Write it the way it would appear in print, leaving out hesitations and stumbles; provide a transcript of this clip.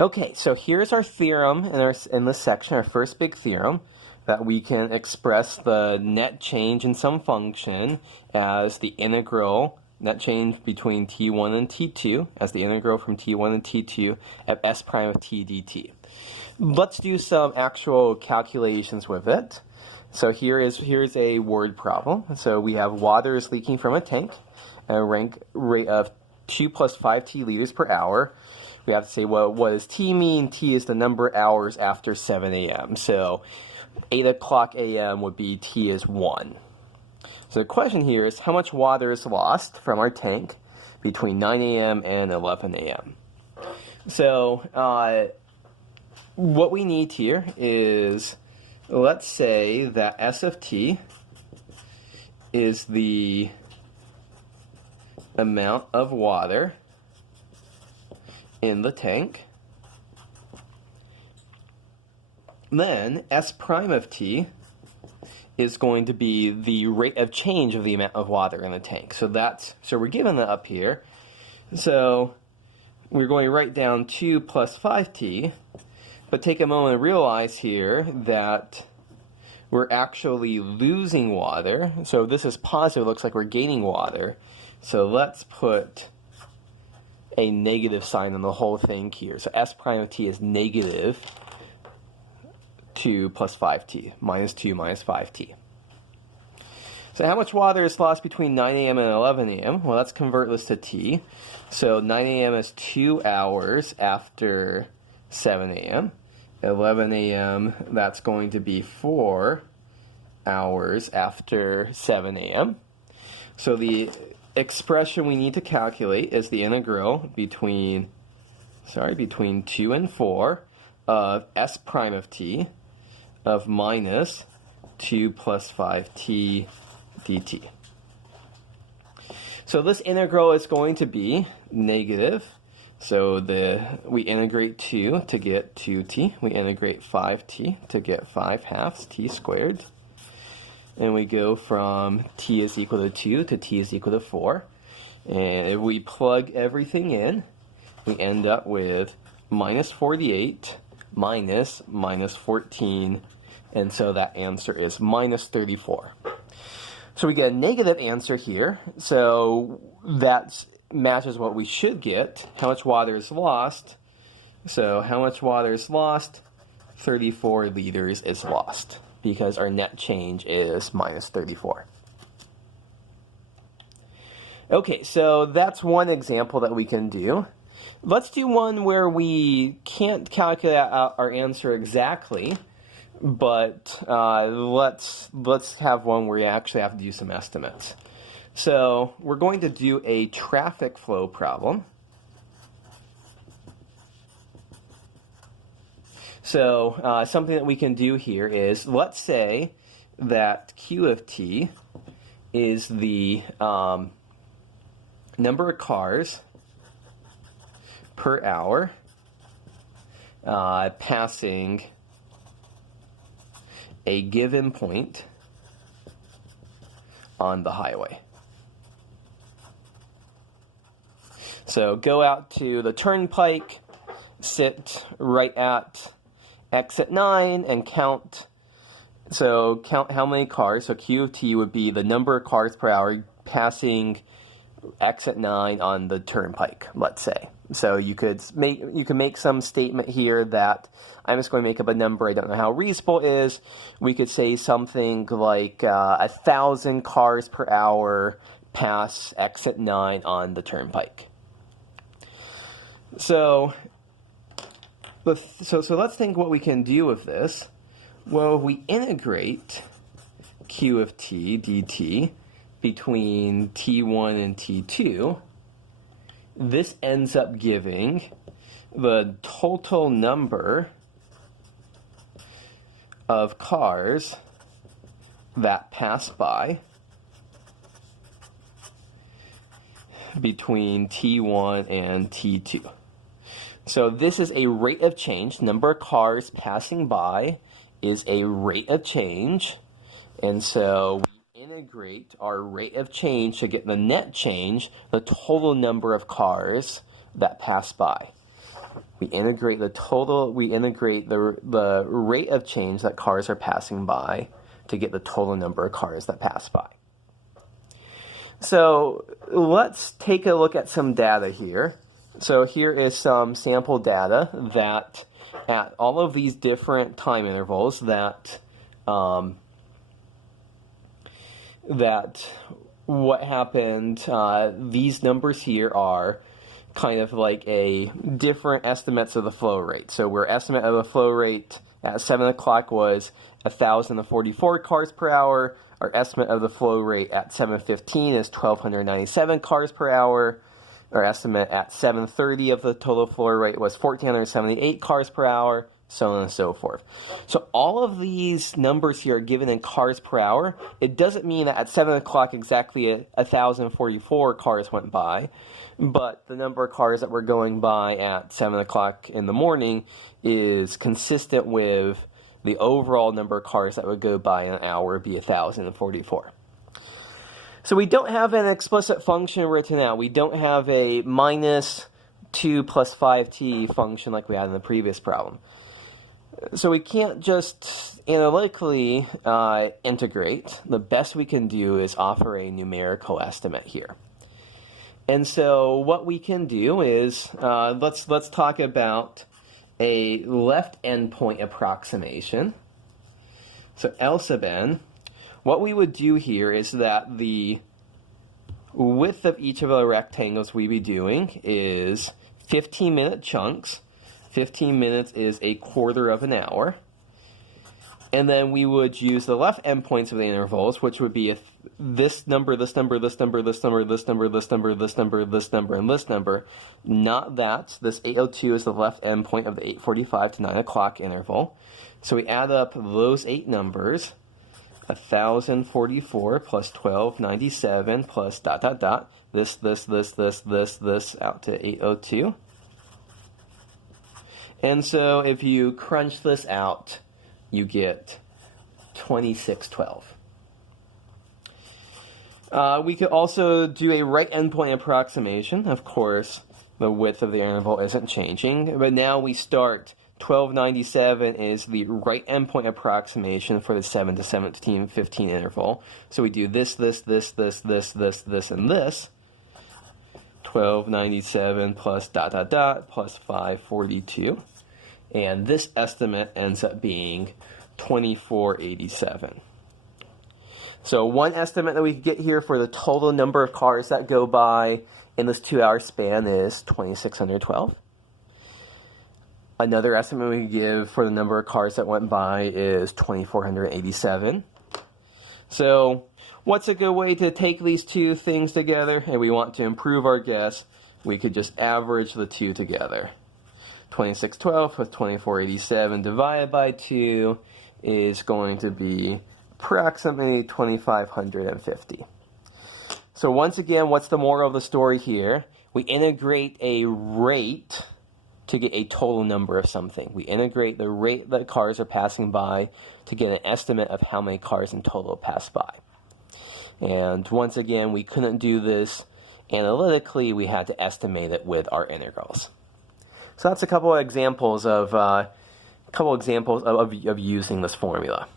Okay, so here's our theorem in this section, our first big theorem, that we can express the net change in some function as the integral, net change between t1 and t2, as the integral from t1 and t2 of s prime of t dt. Let's do some actual calculations with it. So here's a word problem. So we have water is leaking from a tank at a rate of 2 plus 5t liters per hour. We have to say, well, what does t mean? T is the number of hours after 7 a.m. So 8 o'clock a.m. would be t is 1. So the question here is how much water is lost from our tank between 9 a.m. and 11 a.m. So what we need here is, let's say that S of t is the amount of water in the tank. Then S prime of t is going to be the rate of change of the amount of water in the tank. So we're given that up here. So we're going to write down 2 plus 5t, but take a moment and realize here that we're actually losing water. So this is positive, it looks like we're gaining water. So let's put a negative sign on the whole thing here. So S prime of t is negative 2 plus 5t, minus 2 minus 5t. So how much water is lost between 9 a.m. and 11 a.m.? Well, let's convert this to t. So 9 a.m. is 2 hours after 7 a.m. 11 a.m., that's going to be 4 hours after 7 a.m. So the expression we need to calculate is the integral between 2 and 4 of S prime of t of minus 2 plus 5t dt. So this integral is going to be negative. So we integrate 2 to get 2t. We integrate 5t to get 5 halves t squared. And we go from t is equal to 2 to t is equal to 4. And if we plug everything in, we end up with minus 48 minus 14. And so that answer is minus 34. So we get a negative answer here. So that matches what we should get. How much water is lost? So how much water is lost? 34 liters is lost, because our net change is minus 34. Okay, so that's one example that we can do. Let's do one where we can't calculate out our answer exactly, but let's have one where you actually have to do some estimates. So we're going to do a traffic flow problem. So something that we can do here is, let's say that Q of t is the number of cars per hour passing a given point on the highway. So go out to the turnpike, sit right at exit 9 and count. So count how many cars. So Q of t would be the number of cars per hour passing exit 9 on the turnpike, let's say. So you could make some statement here that I'm just going to make up a number. I don't know how reasonable it is. We could say something like 1,000 cars per hour pass exit 9 on the turnpike. So let's think what we can do with this. Well, if we integrate Q of t dt between t1 and t2, this ends up giving the total number of cars that pass by between t1 and t2. So this is a rate of change. Number of cars passing by is a rate of change. And so we integrate our rate of change to get the net change, the total number of cars that pass by. we integrate the rate of change that cars are passing by to get the total number of cars that pass by. So let's take a look at some data here. So here is some sample data that at all of these different time intervals that what happened, these numbers here are kind of like a different estimates of the flow rate. So our estimate of the flow rate at 7 o'clock was 1,044 cars per hour. Our estimate of the flow rate at 7:15 is 1,297 cars per hour. Our estimate at 7:30 of the total flow rate was 1,478 cars per hour, so on and so forth. So all of these numbers here are given in cars per hour. It doesn't mean that at 7 o'clock exactly 1,044 cars went by, but the number of cars that were going by at 7 o'clock in the morning is consistent with the overall number of cars that would go by in an hour would be 1,044. So we don't have an explicit function written out. We don't have a minus 2 plus 5t function like we had in the previous problem. So we can't just analytically integrate. The best we can do is offer a numerical estimate here. And so what we can do is, let's talk about a left endpoint approximation. So L sub n, what we would do here is that the width of each of the rectangles we'd be doing is 15-minute chunks. 15 minutes is a quarter of an hour. And then we would use the left endpoints of the intervals, which would be this number, this number, this number, this number, this number, this number, this number, this number, and this number. Not that. This 8:02 is the left endpoint of the 8:45 to 9 o'clock interval. So we add up those 8 numbers, 1,044 plus 1,297 plus ... this, out to 8:02. And so if you crunch this out, you get 2612. We could also do a right endpoint approximation. Of course, the width of the interval isn't changing, but now we start 1297 is the right endpoint approximation for the 7 to 17:15 interval. So we do this, and this. 1297 plus ... plus 542. And this estimate ends up being 2487. So one estimate that we could get here for the total number of cars that go by in this 2-hour span is 2612. Another estimate we could give for the number of cars that went by is 2487. So what's a good way to take these two things together? And we want to improve our guess. We could just average the two together. 2612 with 2487 divided by 2 is going to be approximately 2550. So once again, what's the moral of the story here? We integrate a rate to get a total number of something. We integrate the rate that cars are passing by to get an estimate of how many cars in total pass by. And once again, we couldn't do this analytically. We had to estimate it with our integrals. So that's a couple of examples of using this formula.